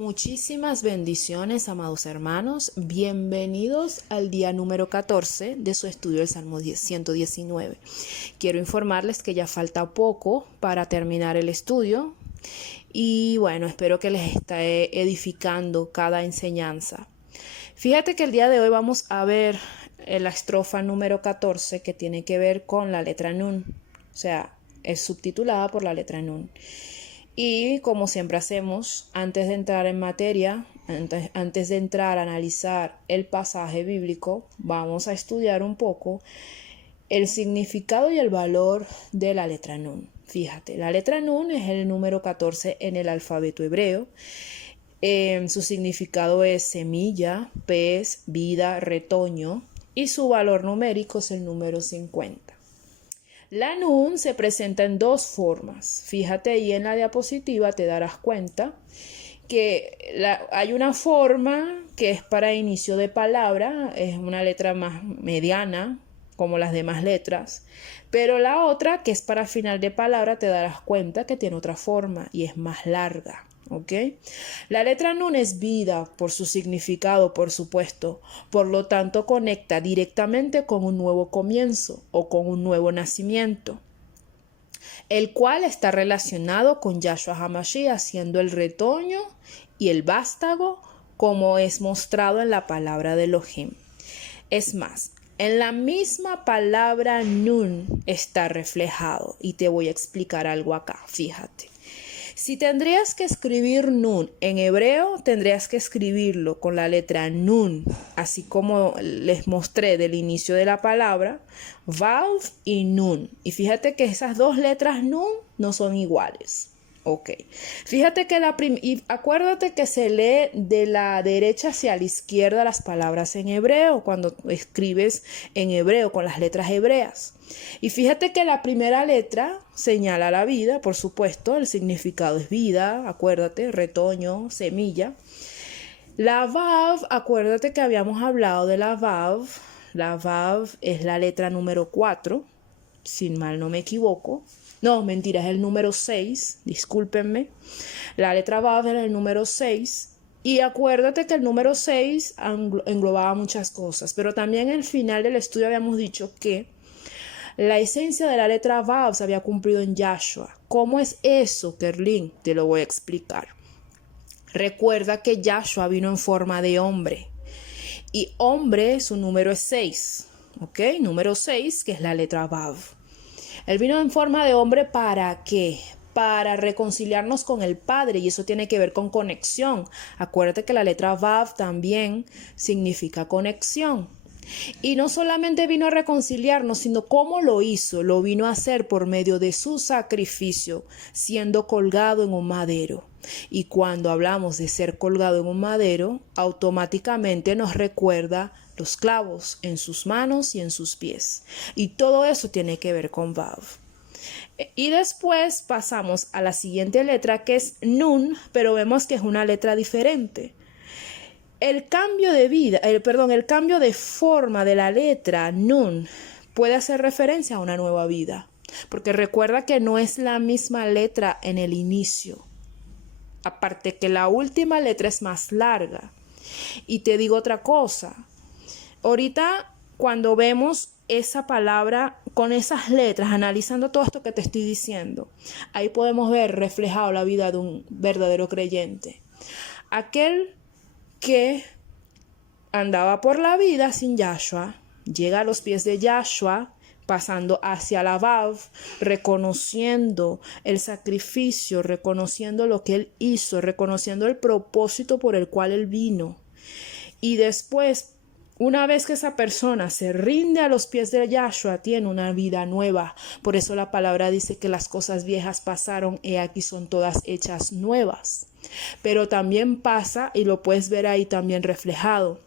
Muchísimas bendiciones, amados hermanos. Bienvenidos al día número 14 de su estudio del Salmo 119. Quiero informarles que ya falta poco para terminar el estudio y bueno, espero que les esté edificando cada enseñanza. Fíjate que el día de hoy vamos a ver la estrofa número 14 que tiene que ver con la letra Nun. O sea, es subtitulada por la letra Nun. Y como siempre hacemos, antes de entrar en materia, antes de entrar a analizar el pasaje bíblico, vamos a estudiar un poco el significado y el valor de la letra Nun. Fíjate, la letra Nun es el número 14 en el alfabeto hebreo. Su significado es semilla, pez, vida, retoño, y su valor numérico es el número 50. La Nun se presenta en dos formas. Fíjate ahí en la diapositiva, te darás cuenta que hay una forma que es para inicio de palabra, es una letra más mediana, como las demás letras, pero la otra, que es para final de palabra, te darás cuenta que tiene otra forma y es más larga. ¿Ok? La letra Nun es vida por su significado, por supuesto. Por lo tanto, conecta directamente con un nuevo comienzo o con un nuevo nacimiento, el cual está relacionado con Yahshua HaMashiach, siendo el retoño y el vástago, como es mostrado en la palabra de Elohim. Es más, en la misma palabra Nun está reflejado, y te voy a explicar algo acá, fíjate. Si tendrías que escribir Nun en hebreo, tendrías que escribirlo con la letra Nun, así como les mostré del inicio de la palabra, Vav y Nun. Y fíjate que esas dos letras Nun no son iguales. Ok, fíjate que y acuérdate que se lee de la derecha hacia la izquierda las palabras en hebreo cuando escribes en hebreo con las letras hebreas. Y fíjate que la primera letra señala la vida, por supuesto, el significado es vida, acuérdate, retoño, semilla. La Vav, acuérdate que habíamos hablado de la Vav. La Vav es la letra número 4, si mal no me equivoco. No, mentira, es el número 6, discúlpenme. La letra Vav era el número 6. Y acuérdate que el número 6 englobaba muchas cosas. Pero también al final del estudio habíamos dicho que la esencia de la letra Vav se había cumplido en Yahshua. ¿Cómo es eso, Kerlin? Te lo voy a explicar. Recuerda que Yahshua vino en forma de hombre. Y hombre, su número es 6. ¿Ok? Número 6, que es la letra Vav. Él vino en forma de hombre, ¿para qué? Para reconciliarnos con el Padre, y eso tiene que ver con conexión. Acuérdate que la letra Vav también significa conexión. Y no solamente vino a reconciliarnos, sino cómo lo hizo. Lo vino a hacer por medio de su sacrificio, siendo colgado en un madero. Y cuando hablamos de ser colgado en un madero, automáticamente nos recuerda los clavos en sus manos y en sus pies. Y todo eso tiene que ver con Vav. Y después pasamos a la siguiente letra, que es Nun, pero vemos que es una letra diferente. El cambio de forma de la letra Nun puede hacer referencia a una nueva vida, porque recuerda que no es la misma letra en el inicio. Aparte que la última letra es más larga. Y te digo otra cosa. Ahorita, cuando vemos esa palabra con esas letras, analizando todo esto que te estoy diciendo, ahí podemos ver reflejado la vida de un verdadero creyente. Aquel que andaba por la vida sin Yahshua, llega a los pies de Yahshua, pasando hacia la Vav, reconociendo el sacrificio, reconociendo lo que Él hizo, reconociendo el propósito por el cual Él vino. Y después, una vez que esa persona se rinde a los pies de Yahshua, tiene una vida nueva. Por eso la palabra dice que las cosas viejas pasaron, y aquí son todas hechas nuevas. Pero también pasa, y lo puedes ver ahí también reflejado,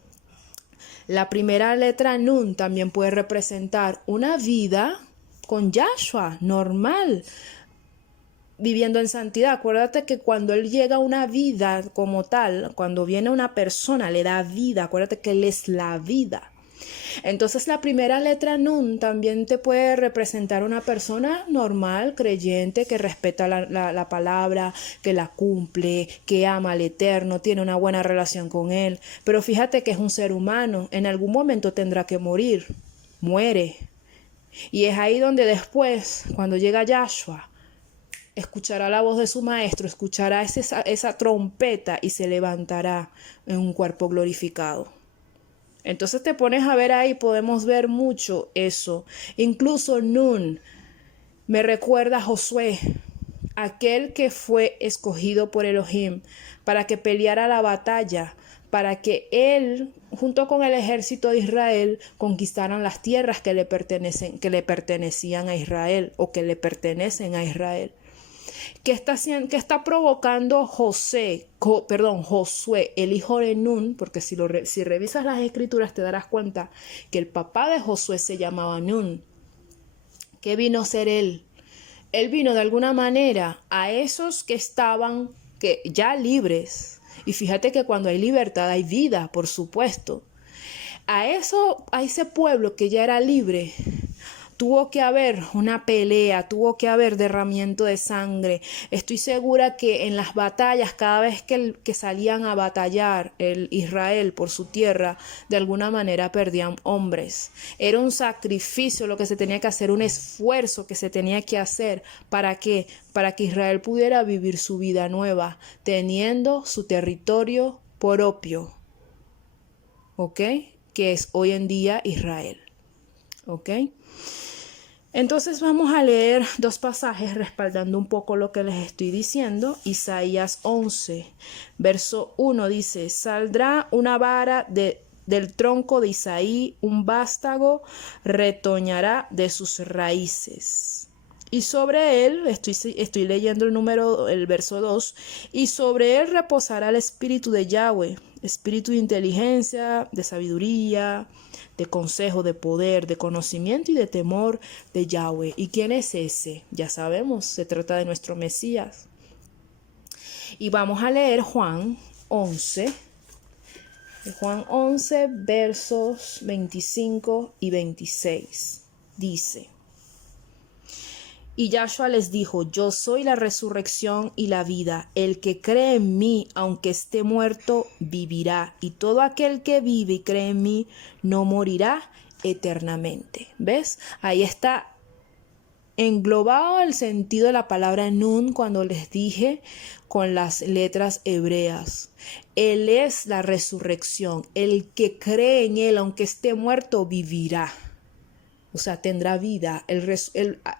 la primera letra Nun también puede representar una vida con Yahshua, normal, viviendo en santidad. Acuérdate que cuando Él llega a una vida como tal, cuando viene una persona, le da vida. Acuérdate que Él es la vida. Entonces la primera letra Nun también te puede representar una persona normal, creyente, que respeta la palabra, que la cumple, que ama al Eterno, tiene una buena relación con Él. Pero fíjate que es un ser humano, en algún momento tendrá que morir, muere. Y es ahí donde después, cuando llega Yahshua, escuchará la voz de su maestro, escuchará esa trompeta y se levantará en un cuerpo glorificado. Entonces te pones a ver ahí, podemos ver mucho eso. Incluso Nun me recuerda a Josué, aquel que fue escogido por Elohim para que peleara la batalla, para que él, junto con el ejército de Israel, conquistaran las tierras que le pertenecían a Israel o que le pertenecen a Israel. ¿Qué está provocando Josué, el hijo de Nun? Porque si revisas las escrituras te darás cuenta que el papá de Josué se llamaba Nun. ¿Qué vino a ser él? Él vino de alguna manera a esos que estaban ya libres. Y fíjate que cuando hay libertad hay vida, por supuesto. A ese pueblo que ya era libre, tuvo que haber una pelea, tuvo que haber derramamiento de sangre. Estoy segura que en las batallas, cada vez que salían a batallar el Israel por su tierra, de alguna manera perdían hombres. Era un sacrificio lo que se tenía que hacer, un esfuerzo que se tenía que hacer. ¿Para qué? Para que Israel pudiera vivir su vida nueva, teniendo su territorio propio. ¿Ok? Que es hoy en día Israel. ¿Ok? Entonces vamos a leer dos pasajes respaldando un poco lo que les estoy diciendo. Isaías 11, verso 1 dice: saldrá una vara del tronco de Isaí, un vástago retoñará de sus raíces. Y sobre él, estoy leyendo el verso 2, y sobre él reposará el espíritu de Yahweh, espíritu de inteligencia, de sabiduría, de consejo, de poder, de conocimiento y de temor de Yahweh. ¿Y quién es ese? Ya sabemos, se trata de nuestro Mesías. Y vamos a leer Juan 11, versos 25 y 26. Dice: y Yahshua les dijo: yo soy la resurrección y la vida. El que cree en mí, aunque esté muerto, vivirá. Y todo aquel que vive y cree en mí, no morirá eternamente. ¿Ves? Ahí está englobado el sentido de la palabra Nun cuando les dije con las letras hebreas. Él es la resurrección. El que cree en él, aunque esté muerto, vivirá. O sea, tendrá vida. Él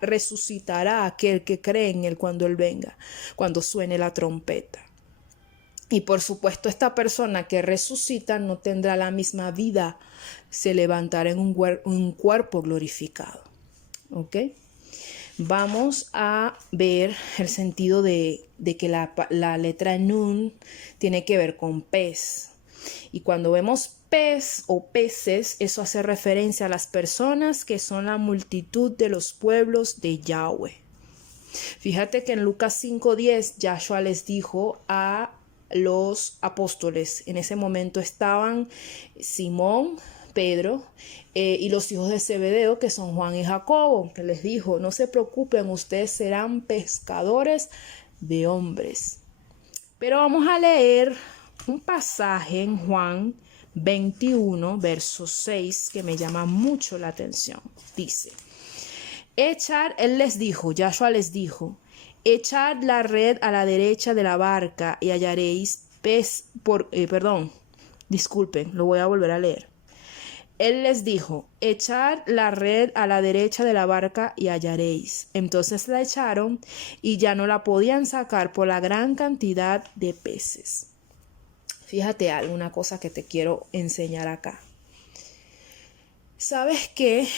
resucitará a aquel que cree en él cuando él venga, cuando suene la trompeta. Y por supuesto, esta persona que resucita no tendrá la misma vida, se levantará en un cuerpo glorificado. ¿Ok? Vamos a ver el sentido de que la letra Nun tiene que ver con pez. Y cuando vemos pez o peces, eso hace referencia a las personas que son la multitud de los pueblos de Yahweh. Fíjate que en Lucas 5:10 Yahshua les dijo a los apóstoles, en ese momento estaban Simón, Pedro y los hijos de Zebedeo, que son Juan y Jacobo, que les dijo: no se preocupen, ustedes serán pescadores de hombres. Pero vamos a leer un pasaje en Juan 21, verso 6, que me llama mucho la atención. Dice: él les dijo, Yahshua les dijo: echad la red a la derecha de la barca y hallaréis disculpen, lo voy a volver a leer. Él les dijo: echad la red a la derecha de la barca y hallaréis. Entonces la echaron y ya no la podían sacar por la gran cantidad de peces. Fíjate alguna cosa que te quiero enseñar acá. ¿Sabes qué?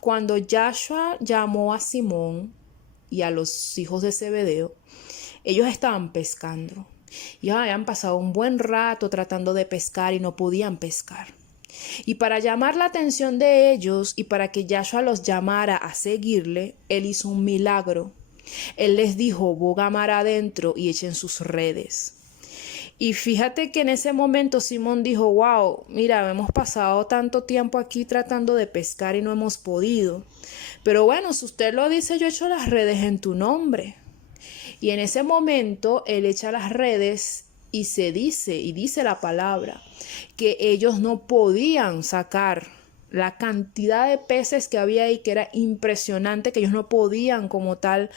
Cuando Yahshua llamó a Simón y a los hijos de Zebedeo, ellos estaban pescando. Ellos habían pasado un buen rato tratando de pescar y no podían pescar. Y para llamar la atención de ellos y para que Yahshua los llamara a seguirle, él hizo un milagro. Él les dijo: boga mar adentro y echen sus redes. Y fíjate que en ese momento Simón dijo, wow, mira, hemos pasado tanto tiempo aquí tratando de pescar y no hemos podido. Pero bueno, si usted lo dice, yo echo las redes en tu nombre. Y en ese momento él echa las redes y dice la palabra, que ellos no podían sacar la cantidad de peces que había ahí, que era impresionante, que ellos no podían como tal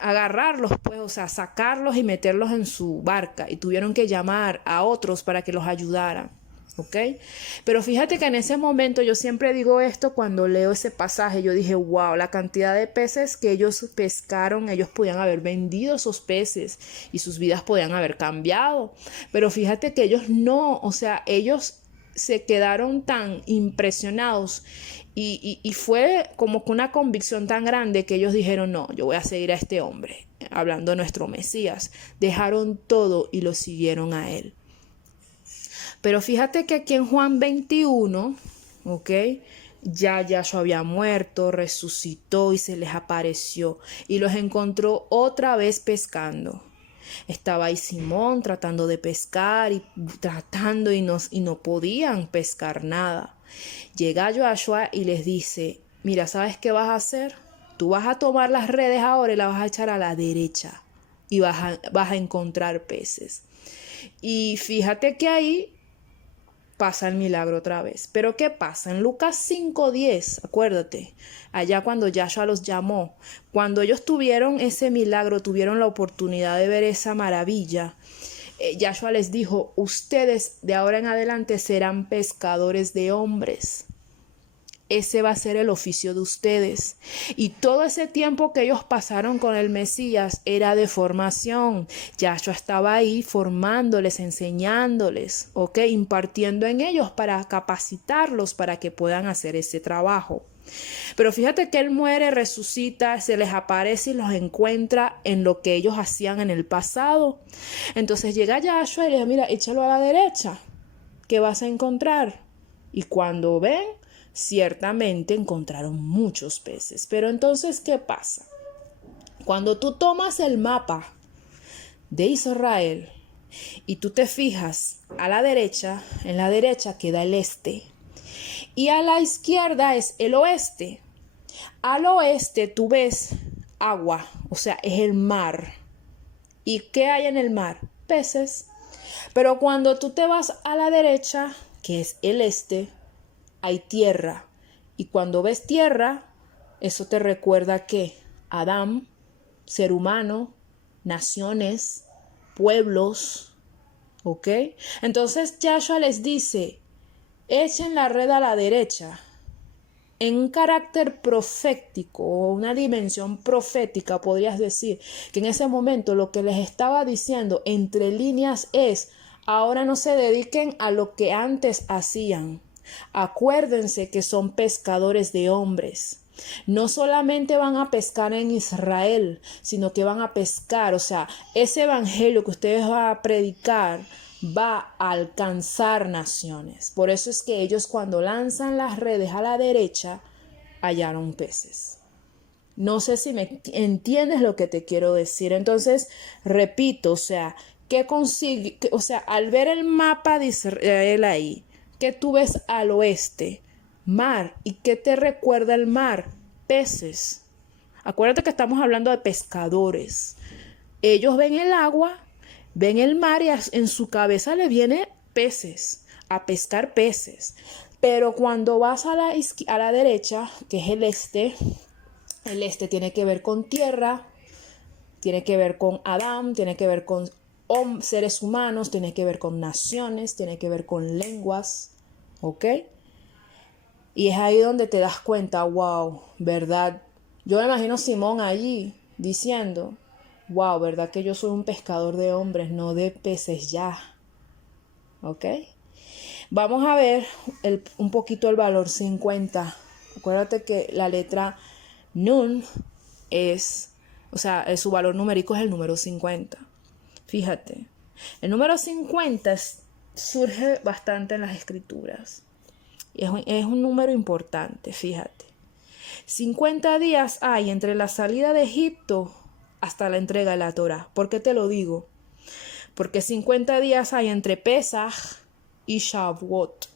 agarrarlos, pues, o sea, sacarlos y meterlos en su barca, y tuvieron que llamar a otros para que los ayudaran. ¿Ok? Pero fíjate que en ese momento, yo siempre digo esto cuando leo ese pasaje, yo dije, wow, la cantidad de peces que ellos pescaron, ellos podían haber vendido esos peces y sus vidas podían haber cambiado. Pero fíjate que ellos no, o sea, ellos se quedaron tan impresionados y fue como que una convicción tan grande que ellos dijeron, no, yo voy a seguir a este hombre, hablando de nuestro Mesías. Dejaron todo y lo siguieron a él. Pero fíjate que aquí en Juan 21, ¿ok? Ya Yahshua había muerto, resucitó y se les apareció y los encontró otra vez pescando. Estaba ahí Simón tratando de pescar y tratando y no podían pescar nada. Llega Yahshua y les dice, mira, ¿sabes qué vas a hacer? Tú vas a tomar las redes ahora y las vas a echar a la derecha y vas a encontrar peces. Y fíjate que ahí pasa el milagro otra vez. Pero ¿qué pasa? En Lucas 5:10, acuérdate, allá cuando Yahshua los llamó, cuando ellos tuvieron ese milagro, tuvieron la oportunidad de ver esa maravilla, Yahshua les dijo, ustedes de ahora en adelante serán pescadores de hombres. Ese va a ser el oficio de ustedes. Y todo ese tiempo que ellos pasaron con el Mesías era de formación. Yahshua estaba ahí formándoles, enseñándoles, ¿ok? Impartiendo en ellos para capacitarlos para que puedan hacer ese trabajo. Pero fíjate que él muere, resucita, se les aparece y los encuentra en lo que ellos hacían en el pasado. Entonces llega Yahshua y le dice, mira, échalo a la derecha, que vas a encontrar. Y cuando ven, ciertamente encontraron muchos peces. Pero entonces, ¿qué pasa? Cuando tú tomas el mapa de Israel y tú te fijas a la derecha, en la derecha queda el este y a la izquierda es el oeste. Al oeste tú ves agua, o sea, es el mar. ¿Y qué hay en el mar? Peces. Pero cuando tú te vas a la derecha, que es el este, hay tierra. Y cuando ves tierra, eso te recuerda que Adán, ser humano, naciones, pueblos, ¿ok? Entonces Yahshua les dice, echen la red a la derecha. En un carácter profético o una dimensión profética, podrías decir que en ese momento lo que les estaba diciendo entre líneas es, ahora no se dediquen a lo que antes hacían. Acuérdense que son pescadores de hombres. No solamente van a pescar en Israel, sino que van a pescar, o sea, ese evangelio que ustedes van a predicar va a alcanzar naciones. Por eso es que ellos cuando lanzan las redes a la derecha, hallaron peces. No sé si me entiendes lo que te quiero decir. Entonces, repito, o sea, ¿qué consigue? O sea, al ver el mapa de Israel ahí, ¿qué tú ves al oeste? Mar. ¿Y qué te recuerda el mar? Peces. Acuérdate que estamos hablando de pescadores. Ellos ven el agua, ven el mar y en su cabeza le viene peces, a pescar peces. Pero cuando vas a la derecha, que es el este tiene que ver con tierra, tiene que ver con Adán, tiene que ver con seres humanos, tiene que ver con naciones, tiene que ver con lenguas, ¿ok? Y es ahí donde te das cuenta, wow, ¿verdad? Yo me imagino Simón allí diciendo, wow, ¿verdad que yo soy un pescador de hombres, no de peces ya? ¿Ok? Vamos a ver un poquito el valor 50. Acuérdate que la letra Nun es, o sea, su valor numérico es el número 50. Fíjate, el número 50 surge bastante en las escrituras. Y es un número importante, fíjate. 50 días hay entre la salida de Egipto hasta la entrega de la Torá. ¿Por qué te lo digo? Porque 50 días hay entre Pesaj y Shavuot.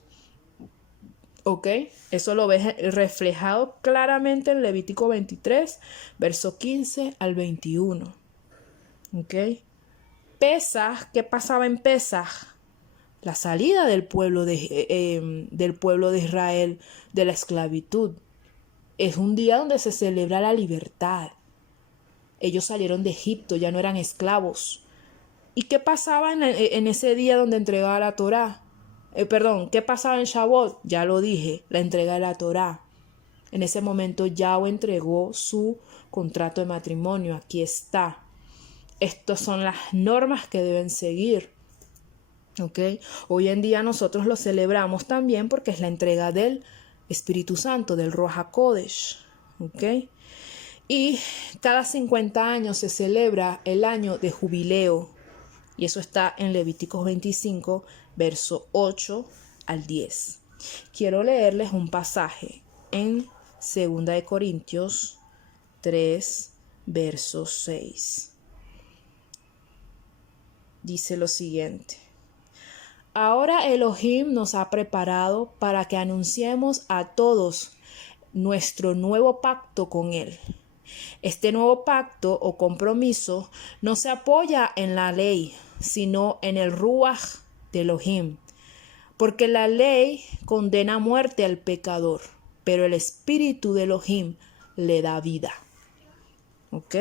¿Ok? Eso lo ves reflejado claramente en Levítico 23, verso 15 al 21. ¿Ok? Pesaj, ¿qué pasaba en Pesaj? La salida del pueblo de Israel de la esclavitud. Es un día donde se celebra la libertad. Ellos salieron de Egipto, ya no eran esclavos. ¿Y qué pasaba en ese día donde entregaba la Torá? ¿Qué pasaba en Shavuot? Ya lo dije, la entrega de la Torá. En ese momento Yahweh entregó su contrato de matrimonio. Aquí está. Estas son las normas que deben seguir. ¿Okay? Hoy en día nosotros lo celebramos también porque es la entrega del Espíritu Santo, del Ruach HaKodesh. ¿Okay? Y cada 50 años se celebra el año de jubileo. Y eso está en Levíticos 25, verso 8 al 10. Quiero leerles un pasaje en 2 de Corintios 3, verso 6. Dice lo siguiente. Ahora Elohim nos ha preparado para que anunciemos a todos nuestro nuevo pacto con Él. Este nuevo pacto o compromiso no se apoya en la ley, sino en el Ruach de Elohim. Porque la ley condena a muerte al pecador, pero el Espíritu de Elohim le da vida. ¿Ok?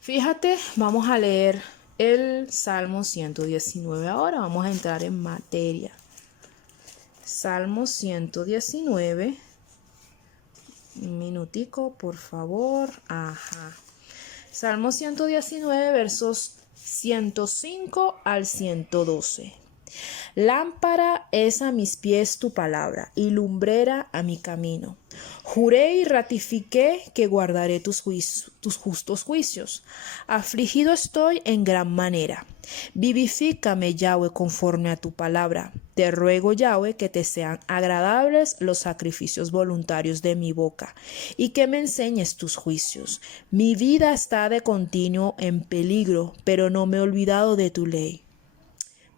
Fíjate, vamos a leer el Salmo 119. Ahora vamos a entrar en materia. Salmo 119. Un minutico, por favor. Ajá. Salmo 119, versos 105 al 112. Lámpara es a mis pies tu palabra y lumbrera a mi camino. Juré y ratifiqué que guardaré tus justos juicios. Afligido estoy en gran manera. Vivifícame, Yahweh, conforme a tu palabra. Te ruego, Yahweh, que te sean agradables los sacrificios voluntarios de mi boca y que me enseñes tus juicios. Mi vida está de continuo en peligro, pero no me he olvidado de tu ley.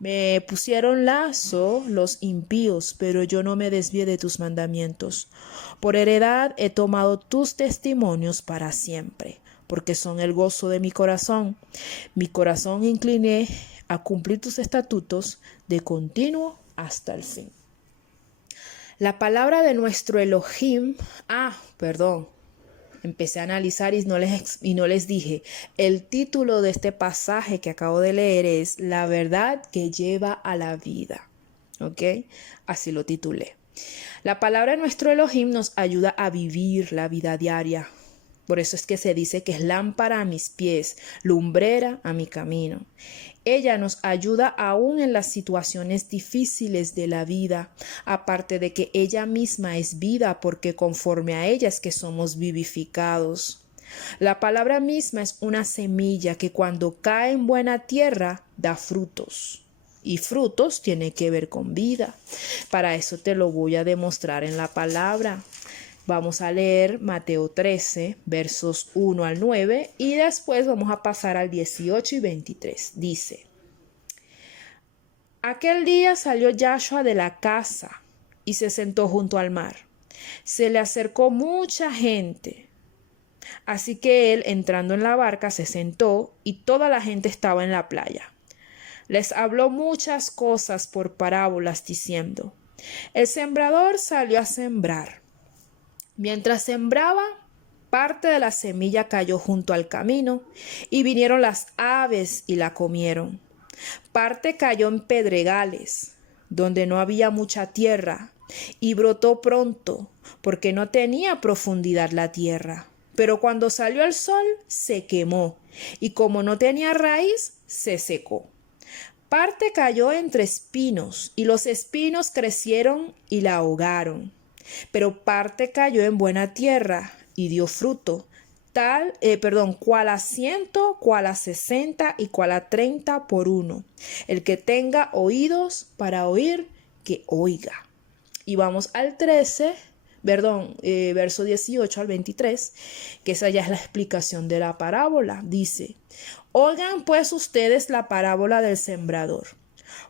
Me pusieron lazo los impíos, pero yo no me desvié de tus mandamientos. Por heredad he tomado tus testimonios para siempre, porque son el gozo de mi corazón. Mi corazón incliné a cumplir tus estatutos de continuo hasta el fin. La palabra de nuestro Elohim, empecé a analizar y no les dije. El título de este pasaje que acabo de leer es La verdad que lleva a la vida. ¿Ok? Así lo titulé. La palabra de nuestro Elohim nos ayuda a vivir la vida diaria. Por eso es que se dice que es lámpara a mis pies, lumbrera a mi camino. Ella nos ayuda aún en las situaciones difíciles de la vida, aparte de que ella misma es vida, porque conforme a ella es que somos vivificados. La palabra misma es una semilla que cuando cae en buena tierra da frutos. Y frutos tiene que ver con vida. Para eso te lo voy a demostrar en la palabra. Vamos a leer Mateo 13, versos 1 al 9 y después vamos a pasar al 18 y 23. Dice: Aquel día salió Yahshua de la casa y se sentó junto al mar. Se le acercó mucha gente. Así que él, entrando en la barca, se sentó y toda la gente estaba en la playa. Les habló muchas cosas por parábolas diciendo: El sembrador salió a sembrar. Mientras sembraba, parte de la semilla cayó junto al camino, y vinieron las aves y la comieron. Parte cayó en pedregales, donde no había mucha tierra, y brotó pronto, porque no tenía profundidad la tierra. Pero cuando salió el sol, se quemó, y como no tenía raíz, se secó. Parte cayó entre espinos, y los espinos crecieron y la ahogaron. Pero parte cayó en buena tierra y dio fruto, cual a 100, cual a 60 y cual a 30 por uno. El que tenga oídos para oír, que oiga. Y vamos al 13, verso 18 al 23, que esa ya es la explicación de la parábola. Dice: oigan pues ustedes la parábola del sembrador.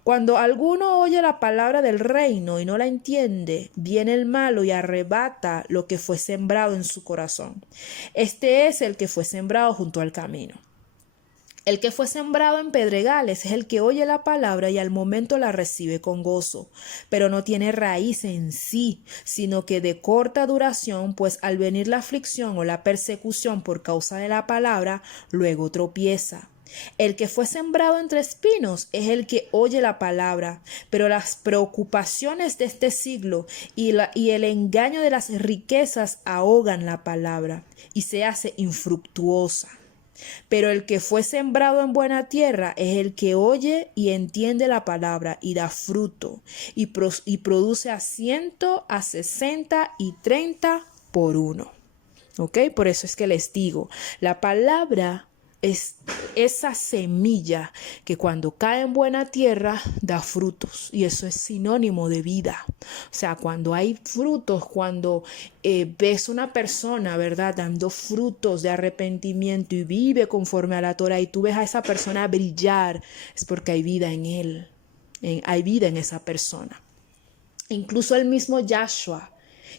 Cuando alguno oye la palabra del reino y no la entiende, viene el malo y arrebata lo que fue sembrado en su corazón. Este es el que fue sembrado junto al camino. El que fue sembrado en pedregales es el que oye la palabra y al momento la recibe con gozo, pero no tiene raíz en sí, sino que de corta duración, pues al venir la aflicción o la persecución por causa de la palabra, luego tropieza. El que fue sembrado entre espinos es el que oye la palabra, pero las preocupaciones de este siglo y el engaño de las riquezas ahogan la palabra y se hace infructuosa. Pero el que fue sembrado en buena tierra es el que oye y entiende la palabra y da fruto y produce a 100, a 60 y 30 por uno. ¿Ok? Por eso es que les digo, la palabra es esa semilla que cuando cae en buena tierra da frutos, y eso es sinónimo de vida. O sea, cuando hay frutos, cuando ves una persona, ¿verdad?, dando frutos de arrepentimiento y vive conforme a la Torah, y tú ves a esa persona brillar, es porque hay vida en él, hay vida en esa persona. Incluso el mismo Yahshua,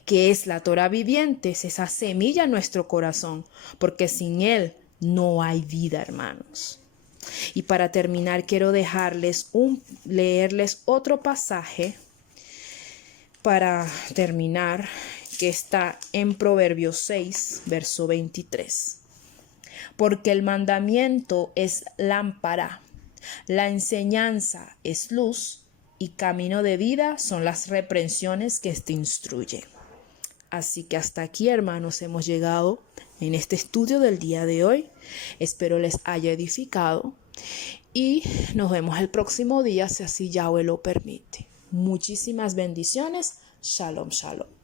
que es la Torah viviente, es esa semilla en nuestro corazón, porque sin él no hay vida, hermanos. Y para terminar, quiero leerles otro pasaje para terminar, que está en Proverbios 6, verso 23. Porque el mandamiento es lámpara, la enseñanza es luz, y camino de vida son las reprensiones que te instruyen. Así que hasta aquí, hermanos, hemos llegado en este estudio del día de hoy. Espero les haya edificado y nos vemos el próximo día, si así Yahweh lo permite. Muchísimas bendiciones. Shalom, shalom.